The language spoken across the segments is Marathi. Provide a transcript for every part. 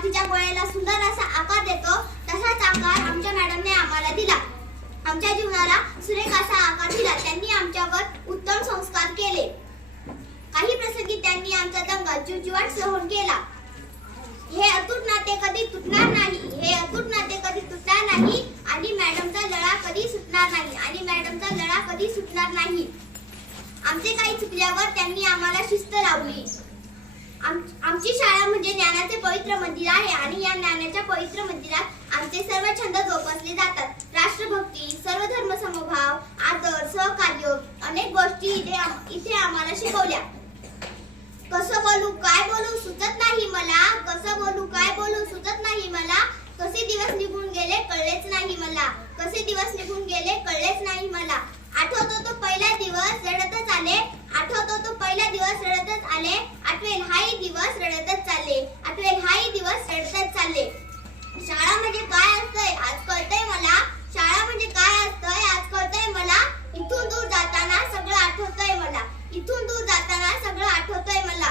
मातीच्या गोळ्याला सुंदर असा आकार देतो तसाच आकार आमच्या मॅडमने आम्हाला दिला. आमच्या जीवनाला सुरेख असा आकार दिला. त्यांनी आमच्यावर उत्तम संस्कार केले. काही प्रसंगी त्यांनी आमचा दंगा जीवाट सहन केला. हे अतूट नाते कधी तुटणार नाही. हे अतूट नाते कधी तुटणार नाही आणि मॅडमचा लळा कधी सुटणार नाही. आणि मॅडमचा लळा कधी सुटणार नाही. आमचे काही चुकल्यावर त्यांनी आम्हाला शिस्त लावली. आमची शाळा म्हणजे ज्ञानाचे पवित्र मंदिर आहे आणि या ज्ञानाच्या पवित्र मंदिरात आमचे सर्व छंद जोपासले जातात. राष्ट्रभक्ती, सर्वधर्म समभाव, आदर, सहकार्य अनेक गोष्टी इथे आम्हाला शिकवल्या. कसं बोलू काय बोलू सुचत नाही मला. कसं बोलू काय बोलू सुचत नाही मला. कसे दिवस निघून गेले कळलेच नाही मला. कसे दिवस निघून गेले कळलेच नाही मला. आठवतो तो पहिला दिवस रडतच आले. आठवतो तो पहिला दिवस रडतच आले. आठवेल हाही दिवस रडतच चालले. आठवेल हाही दिवस रडतच चालले. शाळा म्हणजे काय असतंय आज कळतंय मला. शाळा म्हणजे काय असतंय आज कळतंय मला. इथून दूर जाताना सगळं आठवतंय मला. इथून दूर जाताना सगळं आठवतंय मला.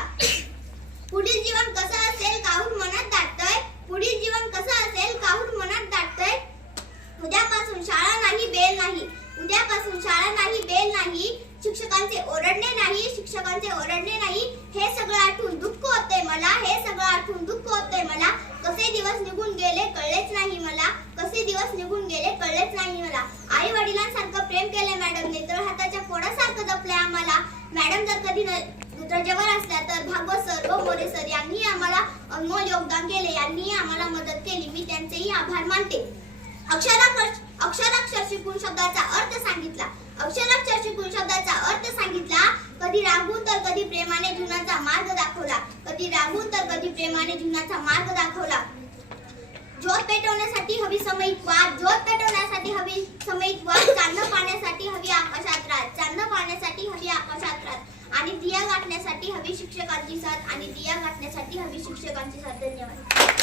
पुढील जीवन कसं असेल काहून मनात दाटतंय. पुढील जीवन कसं असेल काहून मनात दाटतंय. उद्यापासून शाळा नाही बेल नाही. उद्यापासून शाळा नाही बेल नाही. शिक्षकांचे ओरडणे नाही. शिक्षकांचे ओरडणे नाही. हे सगळं आठवून दुःख होतंय मला. हे सगळं आठवून दुःख होतंय मला. कसे दिवस निघून गेले कळलेच नाही मला. कसे दिवस निघून गेले कळलेच नाही मला. आई वडिलांसारखं प्रेम केले मॅडमने तर हाताच्या फोडासारखं जपले आम्हाला. मॅडम जर कधी रजेवर असल्या तर भागवत सर व मोरे सर यांनी आम्हाला अनमोल योगदान केले. यांनी आम्हाला मदत केली. मी त्यांचेही आभार मानते. अक्षराक्षर शिकून शब्दाचा अर्थ सांगितला. अक्षराक्षर शिकून शब्दाचा अर्थ सांगितला. कधी रागून तर कधी प्रेमाने जीवनाचा मार्ग दाखवला. कधी रागून तर कधी प्रेमाने जीवनाचा मार्ग दाखवला. ज्योत पेटवण्यासाठी हवी समईत वाट. ज्योत पेटवण्यासाठी हवी समईत वाट. चांदणं पाहण्यासाठी हवी आकाशात रात. चांदणं पाहण्यासाठी हवी आकाशात रात. आणि दिया गाठण्यासाठी हवी शिक्षकांची साथ. आणि दिया गाठण्यासाठी हवी शिक्षकांची साथ. धन्यवाद.